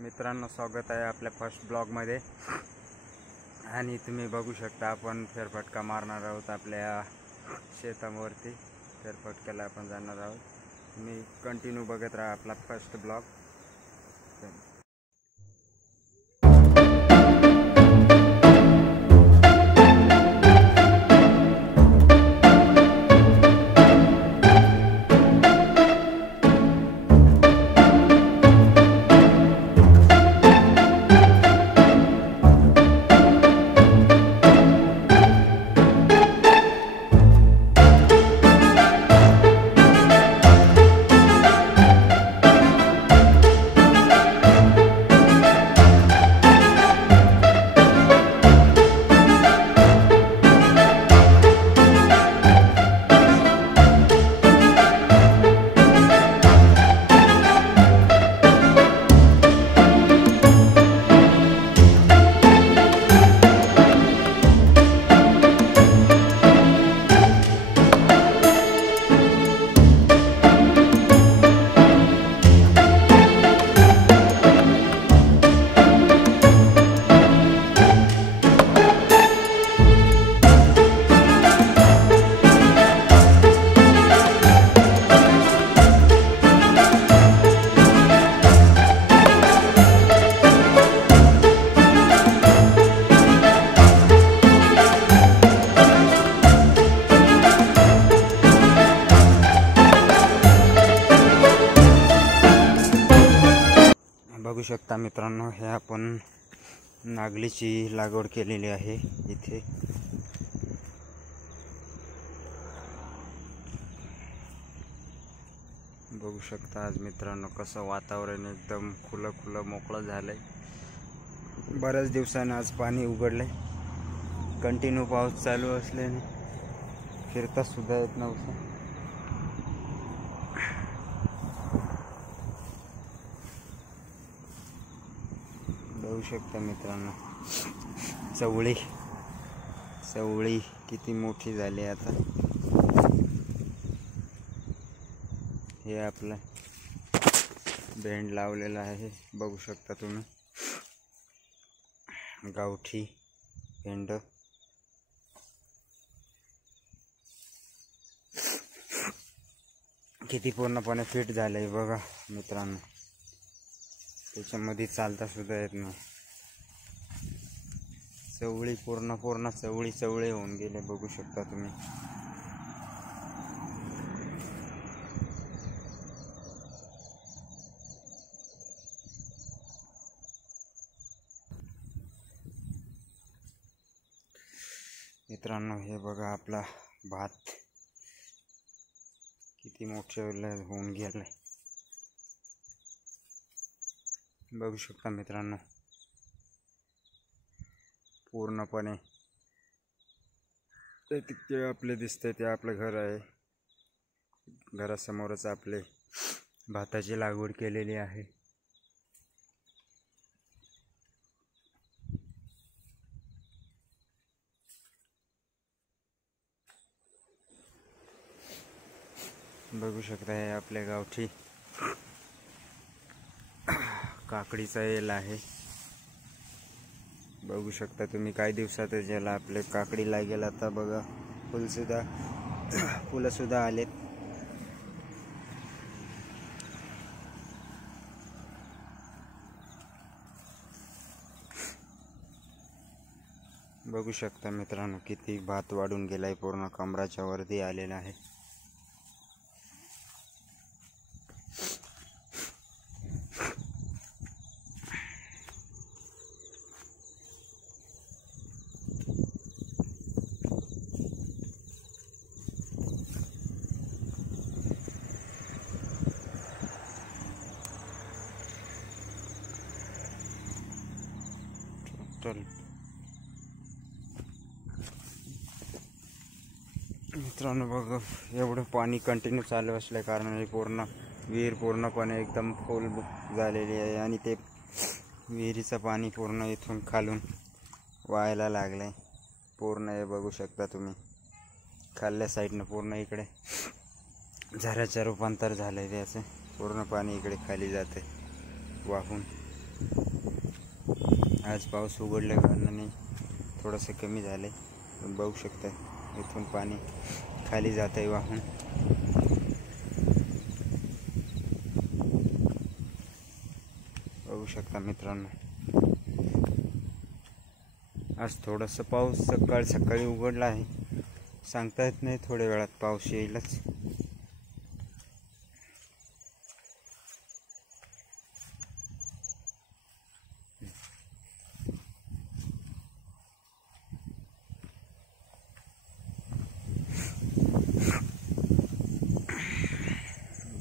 मित्रांनो, स्वागत आहे आपल्या फर्स्ट ब्लॉगमध्ये। आणि तुम्ही बघू शकता आपण फेरफटका मारणार आहोत आपल्या शेतावरती। फेरफटक्याला आपण जाणार आहोत। तुम्ही कंटिन्यू बघत राहा आपला फर्स्ट ब्लॉग। बघू शकता मित्रांनो, हे आपण नागलीची लागवड केलेली आहे इथे। बघू शकता आज मित्रांनो कसं वातावरण एकदम खुलं मोकळं झालंय। बऱ्याच दिवसांनी आज पाणी उघडलंय। कंटिन्यू पाऊस चालू असल्याने फिरता सुद्धा येत नव्हतं। बघू शकता मित्रांनो, चवळी किती मोठी झाली आता। हे आपलं भेंड लावलेला आहे, बघू शकता तुम्ही, गावठी भेंड। किती पूर्णपणे फिट झालंय बघा मित्रांनो, त्याच्यामध्ये चालता सुद्धा येत नाही। चवळी पूर्ण चवळी होऊन गेले, बघू शकता तुम्ही। मित्रांनो, हे बघा आपला भात किती मोठे होऊन गेलाय, बघू शकता मित्रांनो। पूर्णपणे ते आपले दिसते, ते आपलं घर आहे। घरासमोरच आपले भाताची लागवड केलेली आहे। बघू शकता, हे आपले गावठी काकडीचा येल आहे। बघू शकता तुम्ही, काही दिवसात ज्याला आपले काकडी लागेल। आता बघा फुलं सुद्धा आलेत। बघू शकता मित्रांनो, किती भात वाढून गेलाय, पूर्ण कमराच्या वरती आलेला आहे। मित्रांनो बघा, एवढं पाणी कंटिन्यू चालू असल्या कारणाने पूर्ण विहीर पूर्णपणे एकदम फुल झालेली आहे। आणि ते विहिरीचं पाणी पूर्ण इथून खालून वाहायला लागलंय पूर्ण। हे बघू शकता तुम्ही, खाल्ल्या साईडनं पूर्ण इकडे झऱ्याचं रूपांतर झालंय त्याचं। पूर्ण पाणी इकडे खाली जाते वाहून। आज पाऊस उघडल्या कारणाने थोडंसं कमी झालं आहे. पण बघू शकता इथून पाणी खाली जात आहे वाहून. बघू शकता मित्रांनो, आज थोडंसं पाऊस सकाळी उघडला आहे. सांगता येत नाही, थोड्या वेळात पाऊस येईलच.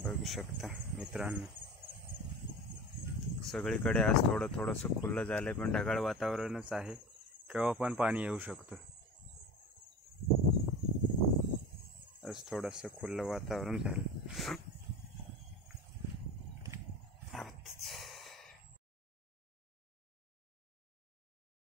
बघू शकता मित्रांनो, सगळीकडे आज थोडंसं खुलं झालंय, पण ढगाळ वातावरणच आहे. केव्हा पण पाणी येऊ शकतं. आज थोडंसं खुलं वातावरण झालं.